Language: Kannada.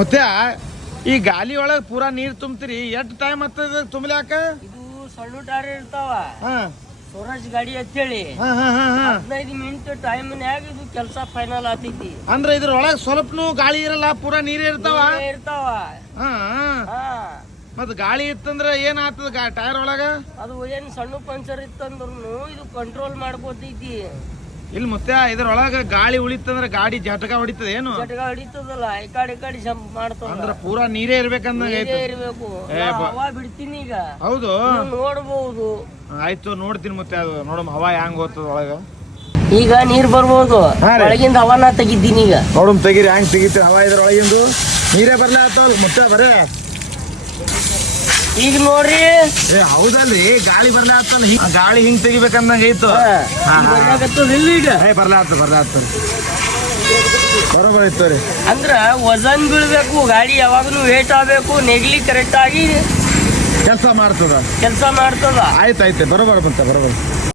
ಮತ್ತೆ ಈ ಗಾಲಿ ಒಳಗ್ ಪೂರಾ ನೀರ್ ತುಂಬ್ತೀರಿ ಎಷ್ಟ್ ಟೈಮ್ ಹತ್ತದ ತುಂಬಲಾಕ? ಇದು ಸಣ್ಣ ಟಾರ್ ಇರ್ತಾವ ಹಾ ಸ್ವರಾಜ್ ಗಾಡಿ ಅಂತೇಳಿ ಹಾ ಹಾ ಹಾ ಹಾ 15 ಮಿನಿಟ್ ಟೈಮ್ನ್ಯಾಗ ಇದು ಕೆಲಸ ಫೈನಲ್ ಆತೈತಿ. ಅಂದ್ರೆ ಇದ್ರೊಳಗ್ ಸ್ವಲ್ಪನು ಗಾಳಿ ಇರಲ್ಲ, ಪೂರಾ ನೀರೇ ಇರ್ತಾವ. ನೀರೇ ಇರ್ತಾವ. ಹಾ ಹಾ ಮತ್ ಗಾಳಿ ಇತ್ತಂದ್ರ ಏನ್ ಆತದ ಟೈರ್ ಒಳಗ? ಅದು ಏನ್ ಸಣ್ಣ ಪಂಚರ್ ಇತ್ತಂದ್ರೂ ಇದು ಕಂಟ್ರೋಲ್ ಮಾಡ್ಕೋತೈತಿ. ಇಲ್ಲಿ ಮತ್ತೆ ಇದ್ರೊಳಗ ಗಾಳಿ ಉಳಿತಂದ್ರ ಗಾಡಿ ಜಟಕ ಹೊಡಿತದ ಏನು? ಜಟಕ ಹಿಡಿತದಲ್ಲ, ಈ ಕಡೆ ಜಂಪ್ ಮಾಡ್ತದ. ಅಂದ್ರ ಪೂರಾ ನೀರೇ ಇರ್ಬೇಕಂದಂಗ ನೀರೇ ಆಯ್ತು. ಇರ್ಬೇಕು. ಏ ನಾ ಬಾ. ಹವಾ ಬಿಡ್ತೀನಿ ಈಗ, ಹೌದು ನೀವು ನೋಡ್ಬೋದು. ಆಯ್ತು ನೋಡ್ತೀನಿ ಮತ್ತೆ ಅದು ನೋಡಮ್ ಹವಾ ಹೆಂಗ್ ಹೋಗ್ತದ ಒಳಗ. ಈಗ ನೀರ್ ಬರ್ಬೋದು, ಹಾ ರೀ. ಒಳಗಿಂದ ಹವಾನ ತೆಗಿದ್ದೀನಿ ಈಗ. ನೋಡಮ್ ತೆಗೀರಿ ಹೆಂಗ್ ತೆಗಿತೀರಿ ಹವಾ ಇದ್ರೊಳಗಿಂದು. ನೀರೇ ಬರ್ಲಾ ಆತವಲ್ ಮತ್ತೆ ಬರೇ. ಈಗ ನೋಡ್ರಿ, ಏ ಹೌದಲ್ರಿ ಗಾಳಿ ಬರ್ಲಾ ಆತಲ್ಲ, ಗಾಳಿ ಹಿಂಗ್ ತೆಗಿಬೇಕಂದಂಗ ಐತು. ಇಲ್ಲಿ ಈಗ ಏ ಬರ್ಲಾ ಆತ ಬರೋಬರ್ ಐತು ರೀ. ಅಂದ್ರ ವಜನ್ ಬೀಳ್ಬೇಕು, ಗಾಡಿ ಯಾವಾಗಲೂ ವೇಟ್ ಆಗ್ಬೇಕು, ನೆಗ್ಲಿ ಕರೆಕ್ಟ್ ಆಗಿ ಕೆಲಸ ಮಾಡ್ತದ. ಕೆಲಸ ಮಾಡ್ತದ. ಆಯ್ತಾಯ್ತು ಬರೋಬರ್ ಮತ್ತೆ ಬರೋಬರ್.